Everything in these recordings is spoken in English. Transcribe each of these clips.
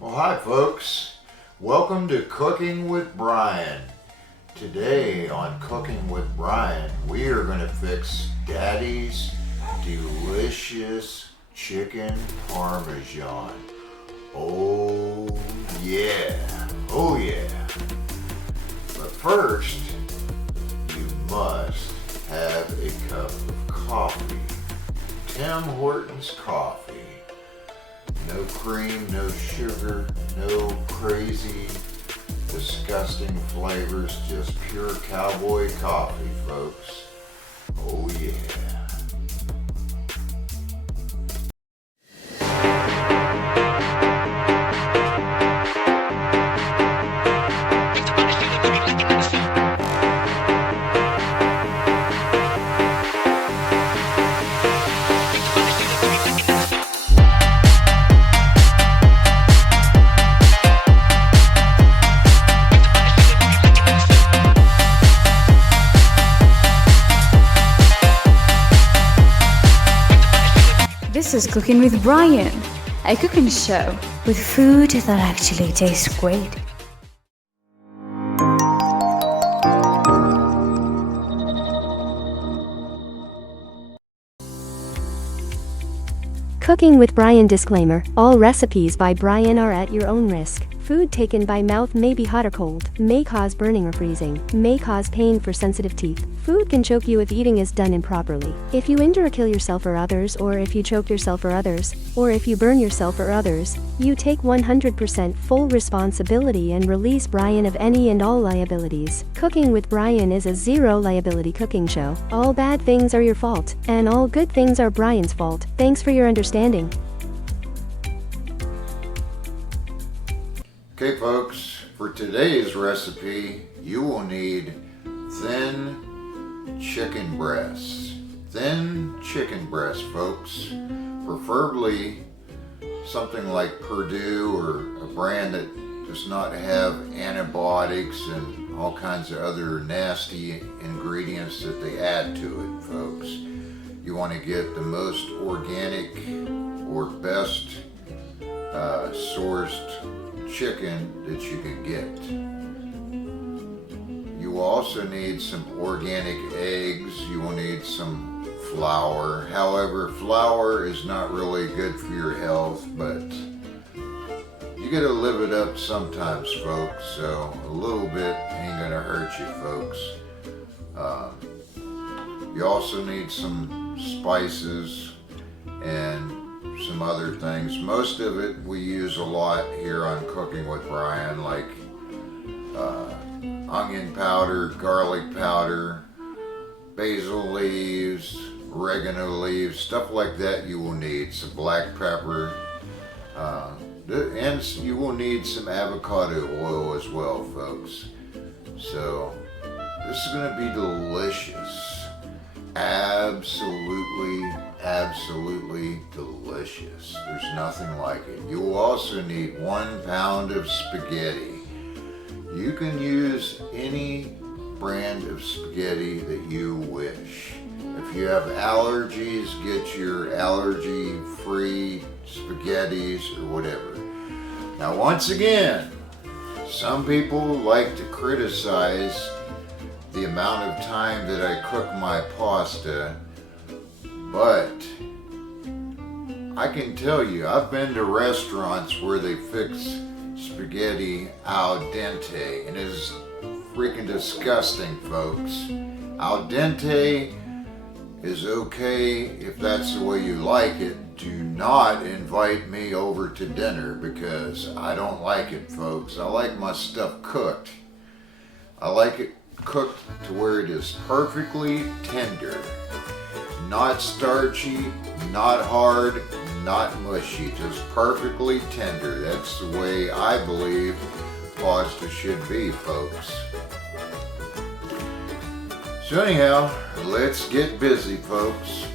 Well, hi folks. Welcome to Cooking with Brian. Today on Cooking with Brian, we are going to fix Daddy's delicious chicken Parmesan. Oh yeah. Oh yeah. But first, you must have a cup of coffee. Tim Hortons coffee. No cream, no sugar, no crazy, disgusting flavors, just pure cowboy coffee, folks. Oh yeah. This is Cooking with Brian, a cooking show with food that actually tastes great. Cooking with Brian disclaimer: all recipes by Brian are at your own risk. Food taken by mouth may be hot or cold, may cause burning or freezing, may cause pain for sensitive teeth. Food can choke you if eating is done improperly. If you injure or kill yourself or others, or if you choke yourself or others, or if you burn yourself or others, you take 100% full responsibility and release Brian of any and all liabilities. Cooking with Brian is a zero liability cooking show. All bad things are your fault, and all good things are Brian's fault. Thanks for your understanding. Okay folks, for today's recipe, you will need thin chicken breasts. Thin chicken breasts, folks. Preferably something like Purdue or a brand that does not have antibiotics and all kinds of other nasty ingredients that they add to it, folks. You want to get the most organic or best sourced chicken that you can get. You will also need some organic eggs. You will need some flour. However, flour is not really good for your health, but you gotta live it up sometimes, folks, so a little bit ain't gonna hurt you, folks. You also need some spices and some other things. Most of it we use a lot here on Cooking with Brian, like onion powder, garlic powder, basil leaves, oregano leaves, stuff like that you will need. Some black pepper, and you will need some avocado oil as well, folks. So this is going to be delicious. Absolutely delicious. There's nothing like it. You will also need 1 pound of spaghetti. You can use any brand of spaghetti that you wish. If you have allergies, get your allergy-free spaghettis or whatever. Now once again, some people like to criticize the amount of time that I cook my pasta, but I can tell you, I've been to restaurants where they fix spaghetti al dente, and it is freaking disgusting, folks. Al dente is okay if that's the way you like it. Do not invite me over to dinner because I don't like it, folks. I like my stuff cooked. I like it cooked to where it is perfectly tender, not starchy, not hard, not mushy, just perfectly tender. That's the way I believe pasta should be, folks. So anyhow, let's get busy, folks.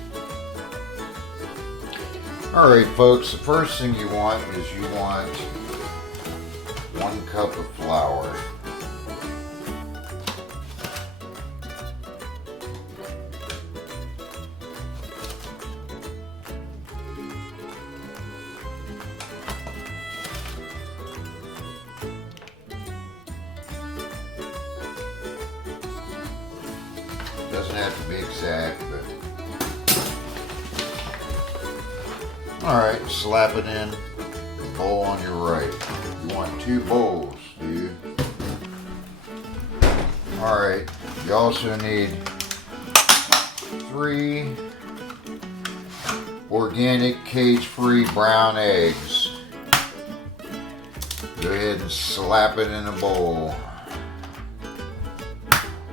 Alright folks, the first thing you want is you want 1 cup of flour. Doesn't have to be exact, but. Alright, slap it in the bowl on your right. You want 2 bowls, dude. Alright, you also need 3 organic cage-free brown eggs. Go ahead and slap it in a bowl.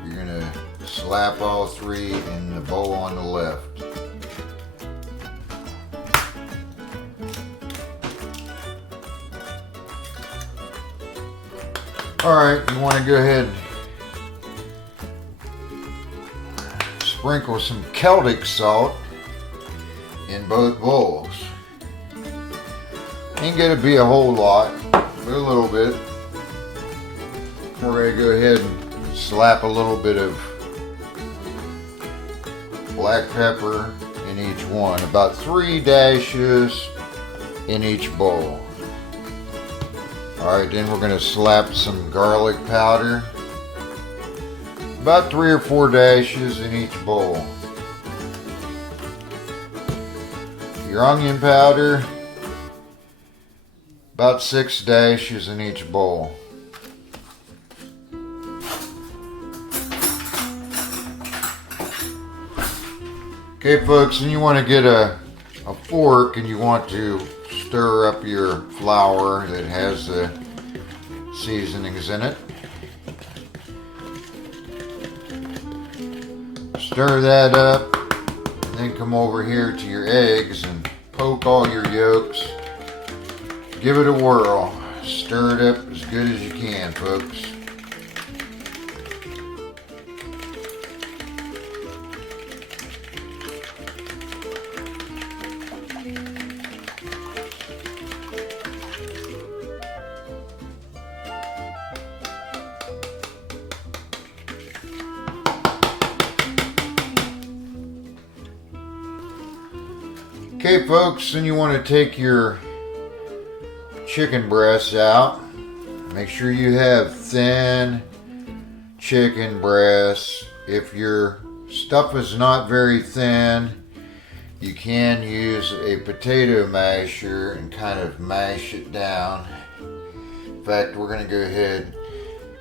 You're gonna slap all 3 in the bowl on the left. Alright, you want to go ahead and sprinkle some Celtic salt in both bowls. Ain't gonna be a whole lot, but a little bit. We're gonna go ahead and slap a little bit of black pepper in each one, about 3 dashes in each bowl. Alright, then we're going to slap some garlic powder, about 3 or 4 dashes in each bowl. Your onion powder, about 6 dashes in each bowl. Okay folks, and you want to get a fork and you want to stir up your flour that has the seasonings in it. Stir that up, and then come over here to your eggs and poke all your yolks. Give it a whirl. Stir it up as good as you can, folks. Okay folks, then you want to take your chicken breasts out. Make sure you have thin chicken breasts. If your stuff is not very thin, you can use a potato masher and kind of mash it down. In fact, we're going to go ahead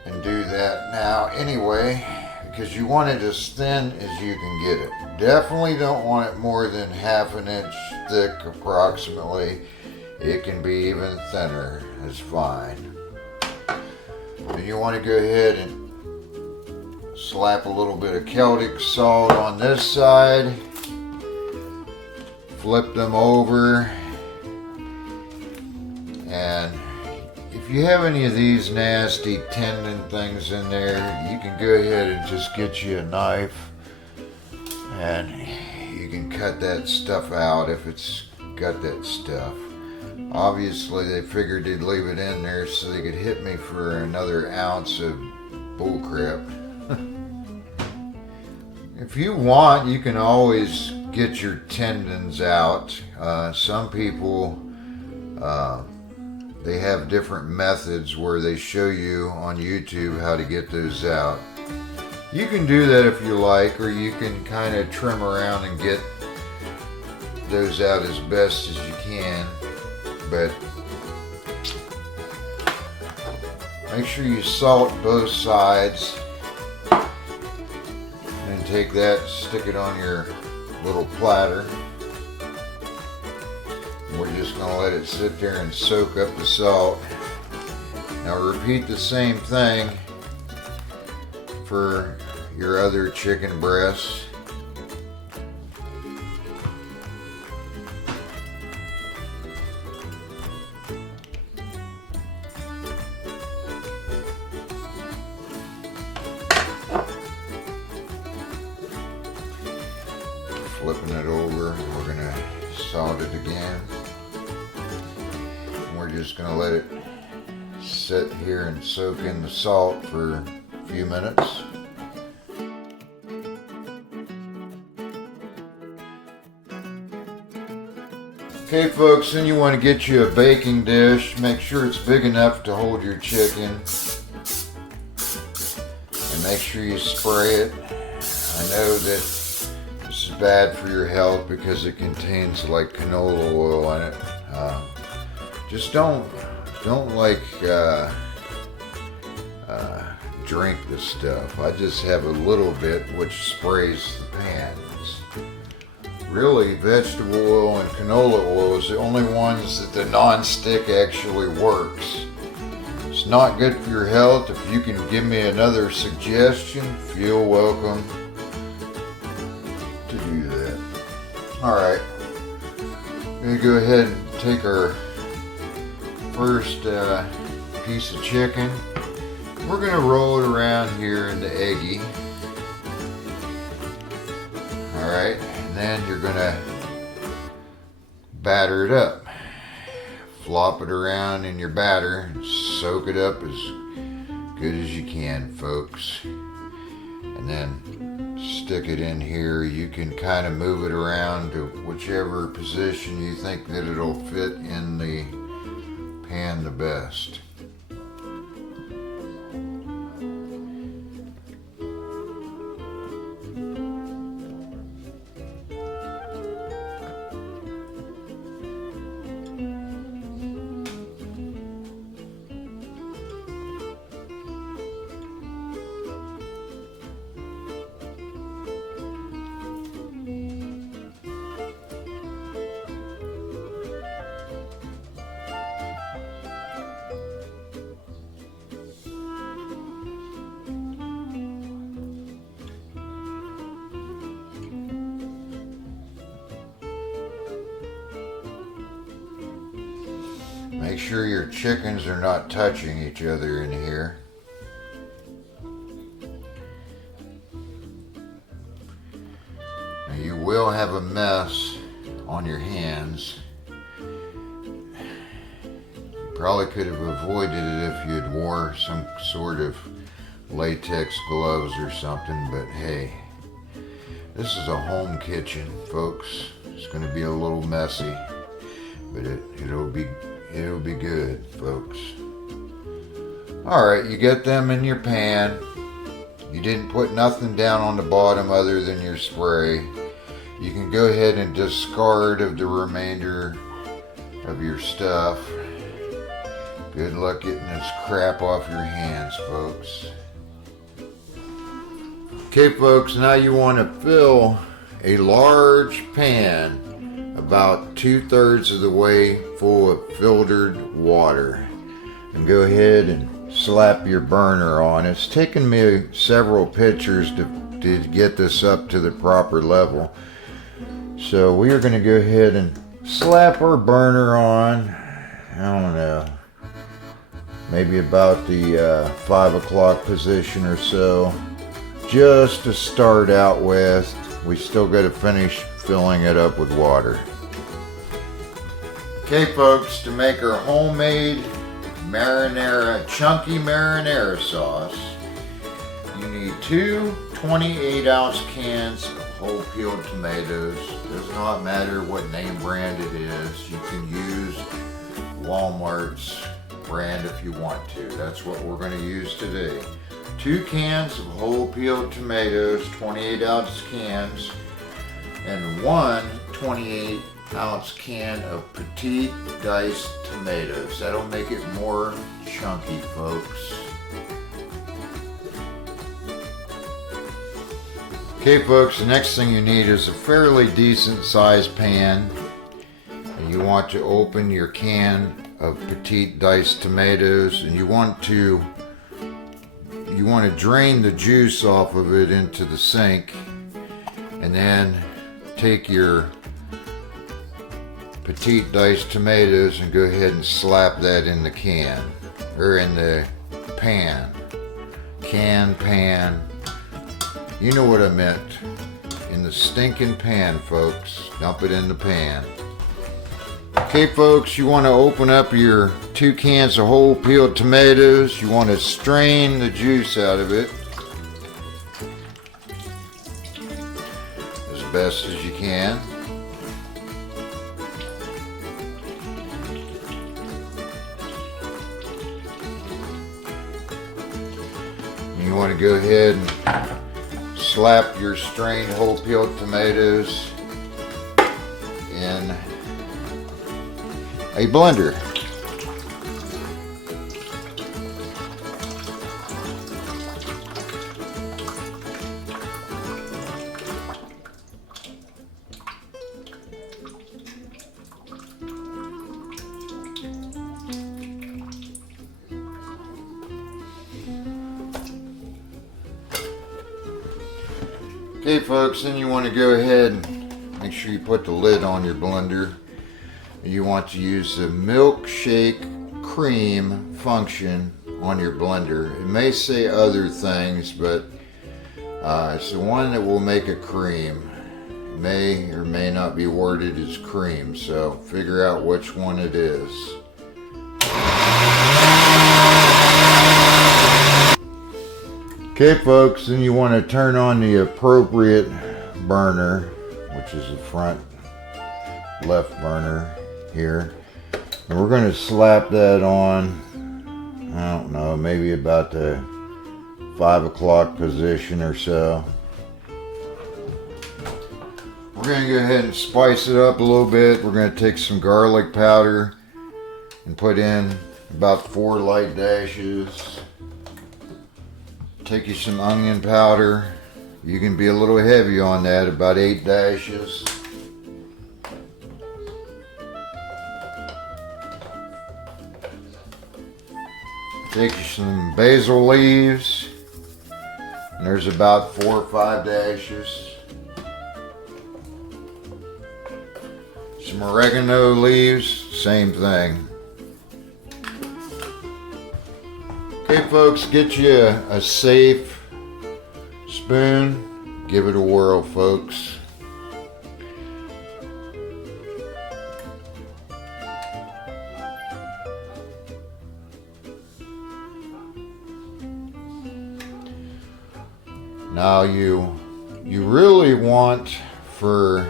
and do that now anyway, because you want it as thin as you can get it. Definitely don't want it more than 1/2 inch thick approximately. It can be even thinner, that's fine. Then you want to go ahead and slap a little bit of Celtic salt on this side. Flip them over. And if you have any of these nasty tendon things in there, you can go ahead and just get you a knife and you can cut that stuff out if it's got that stuff. Obviously they figured they'd leave it in there so they could hit me for another ounce of bullcrap. If you want, you can always get your tendons out. Some people they have different methods where they show you on YouTube how to get those out. You can do that if you like, or you can kind of trim around and get those out as best as you can. But make sure you salt both sides. And take that, stick it on your little platter. We're just going to let it sit there and soak up the salt. Now repeat the same thing for your other chicken breasts. Flipping it over, and we're going to salt it again. And we're just going to let it sit here and soak in the salt for a few minutes. Okay folks, then you want to get you a baking dish. Make sure it's big enough to hold your chicken. And make sure you spray it I know that this is bad for your health because it contains like canola oil in it. Just don't like drink this stuff. I just have a little bit which sprays the pans. Really, vegetable oil and canola oil is the only ones that the non-stick actually works. It's not good for your health. If you can give me another suggestion, feel welcome to do that. Alright, I'm going to go ahead and take our first piece of chicken. We're going to roll it around here in the eggy. Alright, and then you're going to batter it up. Flop it around in your batter and soak it up as good as you can, folks. And then stick it in here. You can kind of move it around to whichever position you think that it'll fit in the pan the best. Make sure your chickens are not touching each other in here. Now you will have a mess on your hands. You probably could have avoided it if you had wore some sort of latex gloves or something, but hey, this is a home kitchen, folks. It's going to be a little messy, but it'll be good, folks. Alright, you get them in your pan. You didn't put nothing down on the bottom other than your spray. You can go ahead and discard of the remainder of your stuff. Good luck getting this crap off your hands, folks. Okay, folks, now you want to fill a large pan about 2/3 of the way full of filtered water, and go ahead and slap your burner on. It's taken me several pictures to get this up to the proper level, so we are going to go ahead and slap our burner on. I don't know, maybe about the 5 o'clock position or so, just to start out with. We still got to finish filling it up with water. Okay, folks, to make our homemade chunky marinara sauce, you need 2 28-ounce cans of whole peeled tomatoes. Does not matter what name brand it is. You can use Walmart's brand if you want to. That's what we're going to use today. 2 cans of whole peeled tomatoes, 28-ounce cans, and 1 28-ounce can of petite diced tomatoes. That'll make it more chunky, folks. Okay, folks, the next thing you need is a fairly decent sized pan. And you want to open your can of petite diced tomatoes, and you want to drain the juice off of it into the sink, and then take your petite diced tomatoes and go ahead and slap that in the can, or in the pan. Pan. You know what I meant. In the stinking pan, folks. Dump it in the pan. Okay, folks, you want to open up your 2 cans of whole peeled tomatoes. You want to strain the juice out of it as best as you can. You want to go ahead and slap your strained whole peeled tomatoes in a blender. Okay folks, then you want to go ahead and make sure you put the lid on your blender. You want to use the milkshake cream function on your blender. It may say other things, but it's the one that will make a cream. It may or may not be worded as cream, so figure out which one it is. Okay folks, then you want to turn on the appropriate burner, which is the front left burner here. And we're going to slap that on, I don't know, maybe about the 5 o'clock position or so. We're going to go ahead and spice it up a little bit. We're going to take some garlic powder and put in about 4 light dashes. Take you some onion powder. You can be a little heavy on that, about 8 dashes. Take you some basil leaves, and there's about 4 or 5 dashes. Some oregano leaves, same thing. Okay folks, get you a safe spoon, give it a whirl folks. Now you really want for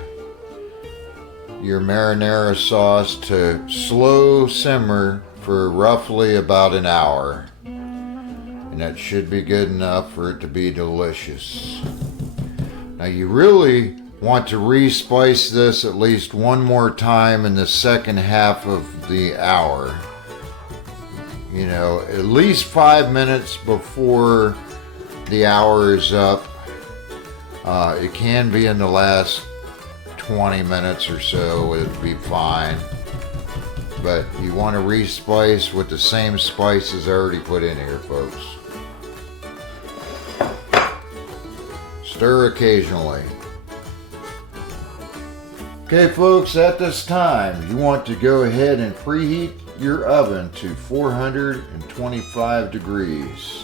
your marinara sauce to slow simmer for roughly about an hour. And that should be good enough for it to be delicious. Now you really want to re-spice this at least one more time in the second half of the hour. You know, at least 5 minutes before the hour is up. It can be in the last 20 minutes or so, it'd be fine. But you want to re-spice with the same spices I already put in here, folks. Stir occasionally. Okay folks, at this time you want to go ahead and preheat your oven to 425 degrees.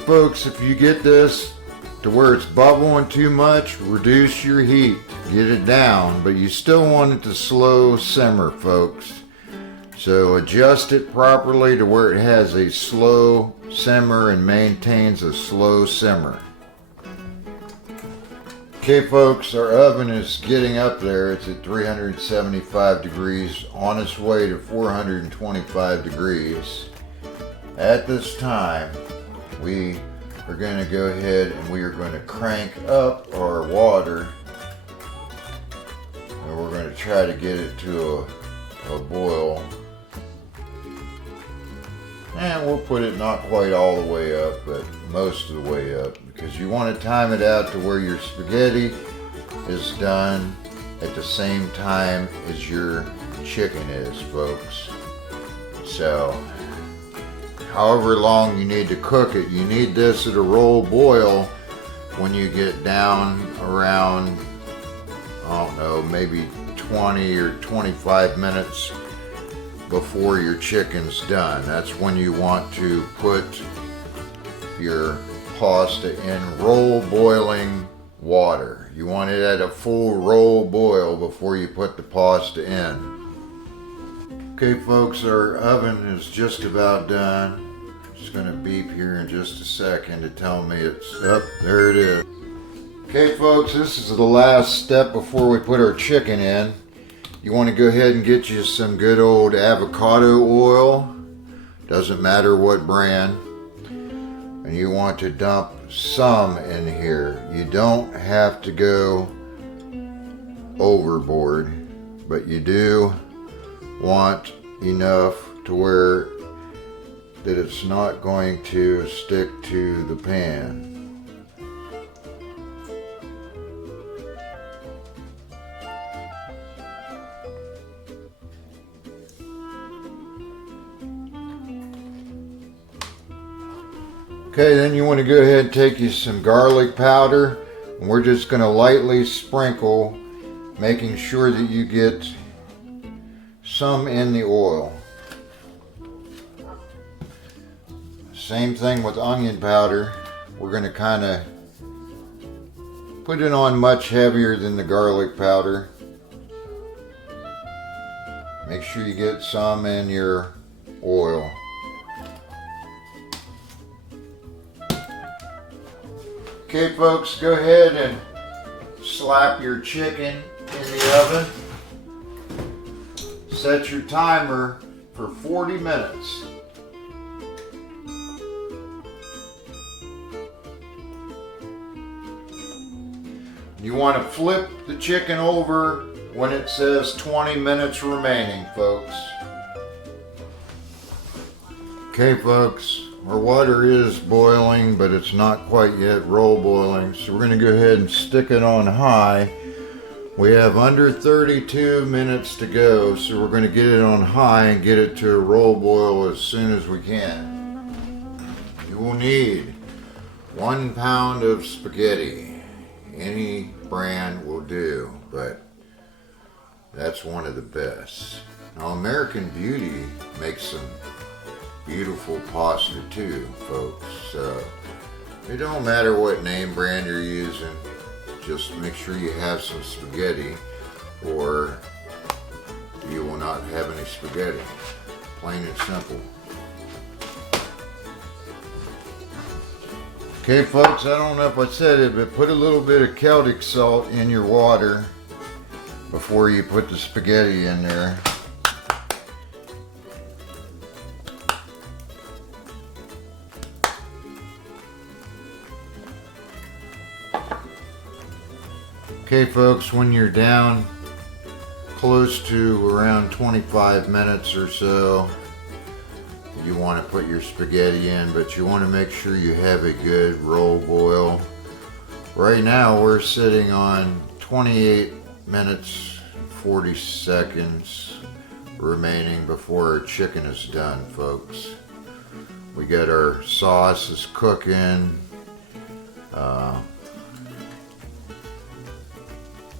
Folks, if you get this to where it's bubbling too much, reduce your heat. Get it down, but you still want it to slow simmer, folks. So adjust it properly to where it has a slow simmer and maintains a slow simmer. Okay folks, our oven is getting up there. It's at 375 degrees, on its way to 425 degrees. At this time, we are going to go ahead and we are going to crank up our water. And we're going to try to get it to a boil. And we'll put it not quite all the way up, but most of the way up. Because you want to time it out to where your spaghetti is done at the same time as your chicken is, folks. So, however long you need to cook it, you need this at a roll boil when you get down around, I don't know, maybe 20 or 25 minutes before your chicken's done. That's when you want to put your pasta in roll boiling water. You want it at a full roll boil before you put the pasta in. Okay folks, our oven is just about done. It's going to beep here in just a second to tell me it's up. There it is. Okay folks, this is the last step before we put our chicken in. You want to go ahead and get you some good old avocado oil. Doesn't matter what brand. And you want to dump some in here. You don't have to go overboard, but you do want enough to where that it's not going to stick to the pan. Okay, then you want to go ahead and take you some garlic powder, and we're just going to lightly sprinkle, making sure that you get some in the oil. Same thing with onion powder. We're going to kind of put it on much heavier than the garlic powder. Make sure you get some in your oil. Okay folks, go ahead and slap your chicken in the oven. Set your timer for 40 minutes. You want to flip the chicken over when it says 20 minutes remaining, folks. Okay folks, our water is boiling, but it's not quite yet roll boiling, so we're going to go ahead and stick it on high. We have under 32 minutes to go, so we're going to get it on high and get it to a roll boil as soon as we can. You will need 1 pound of spaghetti. Any brand will do, but that's one of the best. Now American Beauty makes some beautiful pasta too, folks. So it don't matter what name brand you're using, just make sure you have some spaghetti or you will not have any spaghetti. Plain and simple. Okay folks, I don't know if I said it, but put a little bit of Celtic salt in your water before you put the spaghetti in there. Okay folks, when you're down close to around 25 minutes or so, you want to put your spaghetti in, but you want to make sure you have a good roll boil. Right now we're sitting on 28 minutes 40 seconds remaining before our chicken is done, folks. We got our sauce is cooking.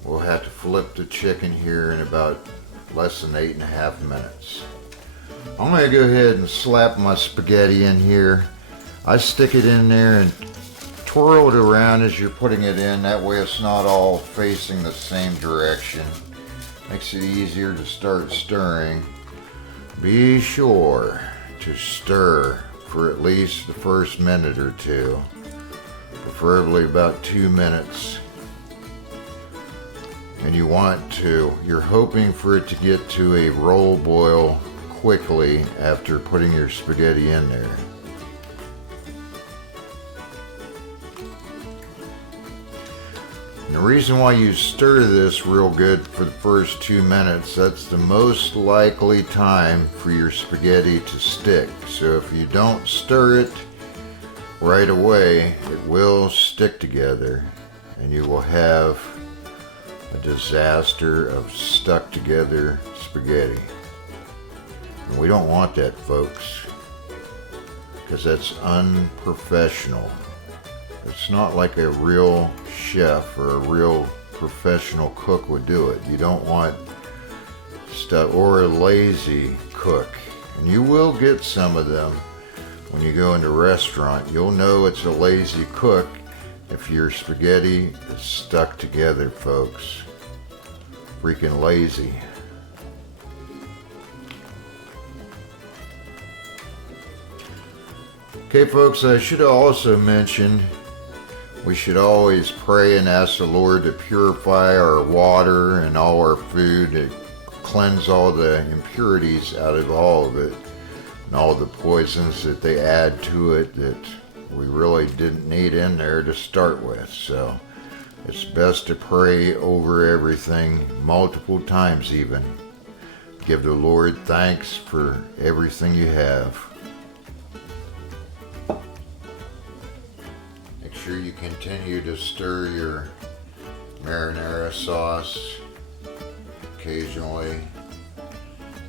We'll have to flip the chicken here in about less than 8.5 minutes. I'm going to go ahead and slap my spaghetti in here. I stick it in there and twirl it around as you're putting it in. That way it's not all facing the same direction. Makes it easier to start stirring. Be sure to stir for at least the first minute or two. Preferably about 2 minutes. And you're hoping for it to get to a roll boil quickly after putting your spaghetti in there. And the reason why you stir this real good for the first 2 minutes, that's the most likely time for your spaghetti to stick. So if you don't stir it right away, it will stick together and you will have a disaster of stuck together spaghetti. And we don't want that, folks, because that's unprofessional. It's not like a real chef or a real professional cook would do it. You don't want stuff, or a lazy cook. And you will get some of them when you go into a restaurant. You'll know it's a lazy cook if your spaghetti is stuck together, folks. Freaking lazy. Okay folks, I should have also mentioned We should always pray and ask the Lord to purify our water and all our food, to cleanse all the impurities out of all of it, and all the poisons that they add to it that we really didn't need in there to start with. So it's best to pray over everything multiple times even. Give the Lord thanks for everything you have. Make sure you continue to stir your marinara sauce occasionally.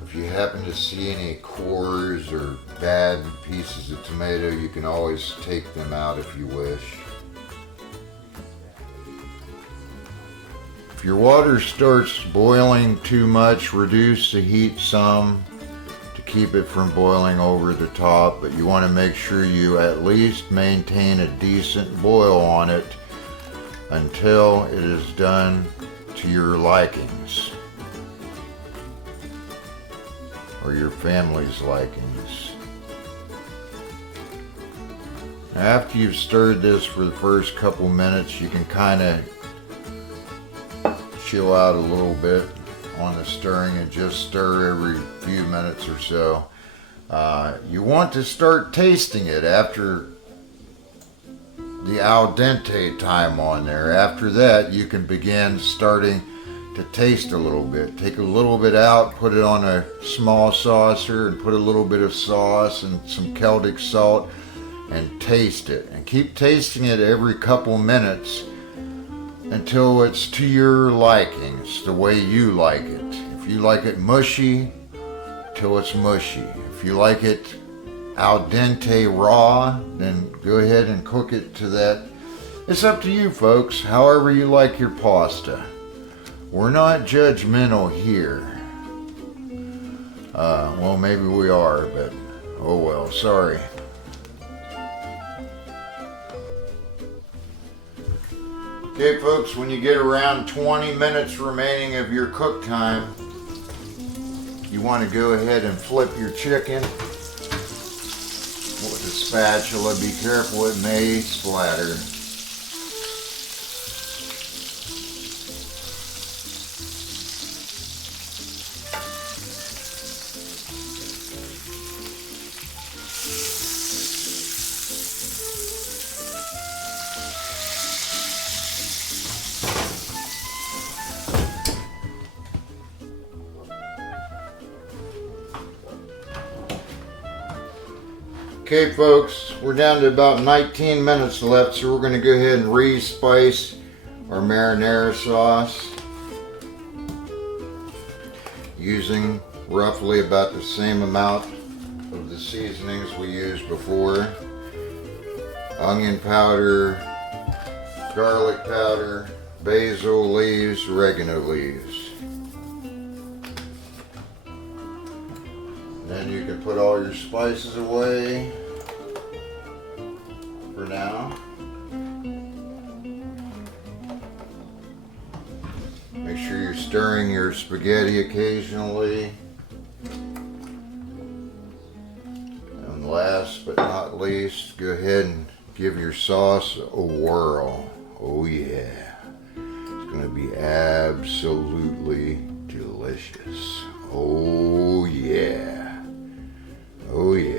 If you happen to see any cores or bad pieces of tomato, you can always take them out if you wish. If your water starts boiling too much, reduce the heat some to keep it from boiling over the top, but you want to make sure you at least maintain a decent boil on it until it is done to your likings or your family's likings. After you've stirred this for the first couple minutes, you can kind of chill out a little bit on the stirring and just stir every few minutes or so. You want to start tasting it after the al dente time on there. After that, you can begin starting to taste a little bit. Take a little bit out, put it on a small saucer, and put a little bit of sauce and some Celtic salt and taste it. And keep tasting it every couple minutes until it's to your likings, the way you like it. If you like it mushy, till it's mushy. If you like it al dente raw, then go ahead and cook it to that. It's up to you, folks, however you like your pasta. We're not judgmental here. Well, maybe we are, but oh well, sorry. Okay, folks, when you get around 20 minutes remaining of your cook time, you want to go ahead and flip your chicken with a spatula. Be careful, it may splatter. Okay, folks, we're down to about 19 minutes left, so we're going to go ahead and re-spice our marinara sauce using roughly about the same amount of the seasonings we used before. Onion powder, garlic powder, basil leaves, oregano leaves. Then you can put all your spices away for now. Make sure you're stirring your spaghetti occasionally. And last but not least, go ahead and give your sauce a whirl. Oh yeah, it's going to be absolutely delicious. Oh yeah. Oh yeah.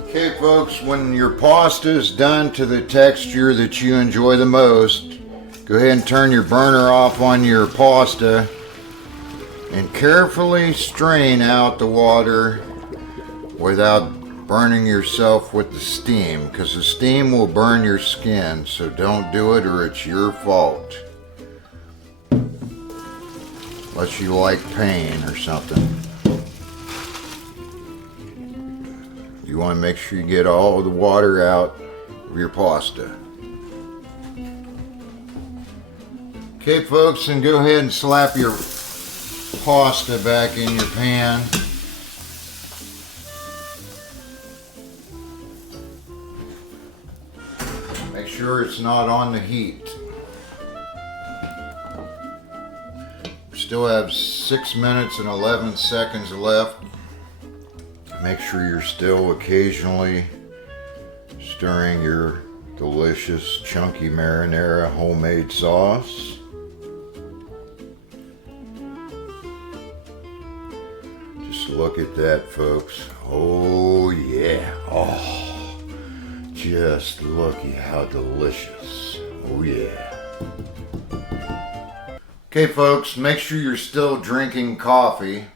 Okay, folks, when your pasta is done to the texture that you enjoy the most, go ahead and turn your burner off on your pasta and carefully strain out the water without burning yourself with the steam, because the steam will burn your skin, so don't do it or it's your fault. Unless you like pain or something. You want to make sure you get all the water out of your pasta. Okay, folks, and go ahead and slap your pasta back in your pan. Make sure it's not on the heat. We still have 6 minutes and 11 seconds left. Make sure you're still occasionally stirring your delicious chunky marinara homemade sauce. Just look at that, folks. Oh yeah. Oh, just look at how delicious. Oh yeah. Okay folks, make sure you're still drinking coffee.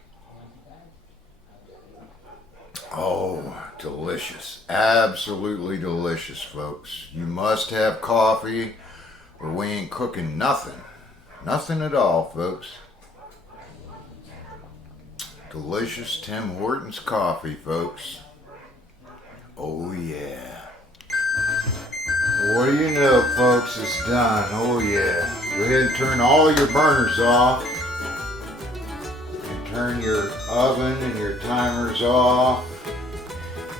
Oh, delicious. Absolutely delicious, folks. You must have coffee or we ain't cooking nothing. Nothing at all, folks. Delicious Tim Hortons coffee, folks. Oh yeah. What do you know, folks? It's done. Oh yeah. Go ahead and turn all your burners off. And turn your oven and your timers off.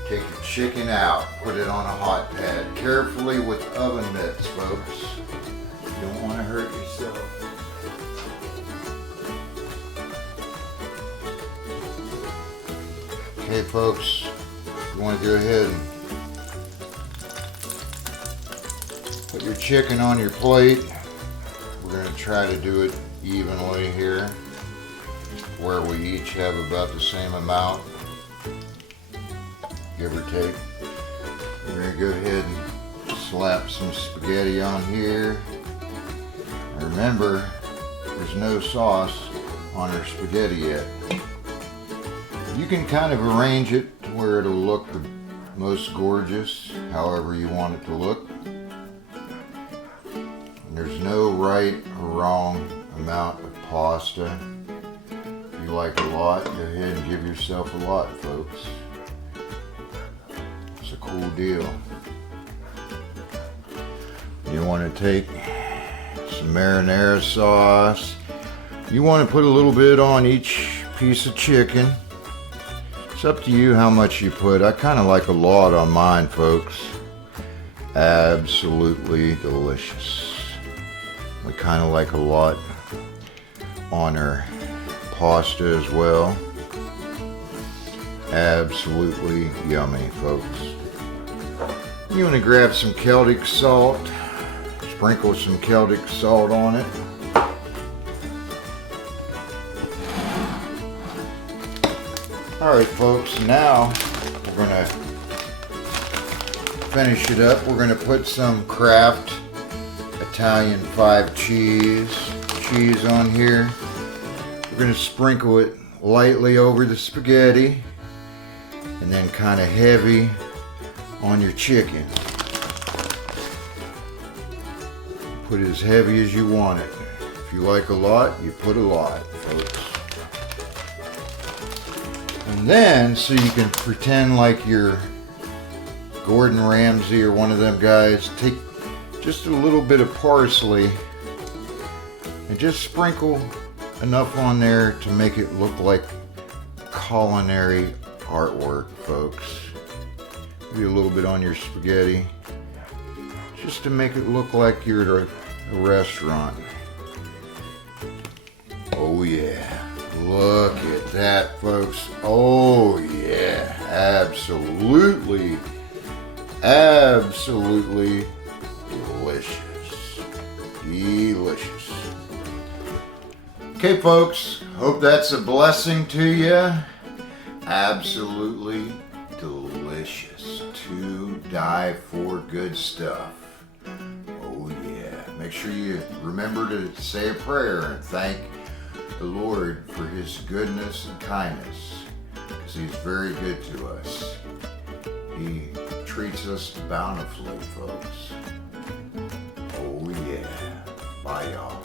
Take the chicken out. Put it on a hot pad. Carefully with oven mitts, folks. You don't want to hurt yourself. Okay, folks. You want to go ahead and put your chicken on your plate. We're going to try to do it evenly here, where we each have about the same amount, give or take. We're going to go ahead and slap some spaghetti on here. Remember, there's no sauce on our spaghetti yet. You can kind of arrange it to where it'll look the most gorgeous, however you want it to look. There's no right or wrong amount of pasta. If you like a lot, go ahead and give yourself a lot, folks. It's a cool deal. You want to take some marinara sauce. You want to put a little bit on each piece of chicken. It's up to you how much you put. I kind of like a lot on mine, folks. Absolutely delicious. We kind of like a lot on our pasta as well. Absolutely yummy, folks. You want to grab some Celtic salt. Sprinkle some Celtic salt on it. Alright folks, now we're going to finish it up. We're going to put some Kraft Italian 5 cheese on here. We're going to sprinkle it lightly over the spaghetti and then kind of heavy on your chicken. Put it as heavy as you want it. If you like a lot, you put a lot, folks. And then, so you can pretend like you're Gordon Ramsay or one of them guys, take just a little bit of parsley and just sprinkle enough on there to make it look like culinary artwork, folks. Maybe a little bit on your spaghetti, just to make it look like you're at a restaurant. Oh yeah. Look at that, folks. Oh yeah, absolutely, absolutely delicious. Delicious. Okay, folks, hope that's a blessing to you. Absolutely delicious. To die for good stuff. Oh yeah. Make sure you remember to say a prayer and thank the Lord for his goodness and kindness, because he's very good to us. He treats us bountifully, folks. Oh yeah. Bye y'all.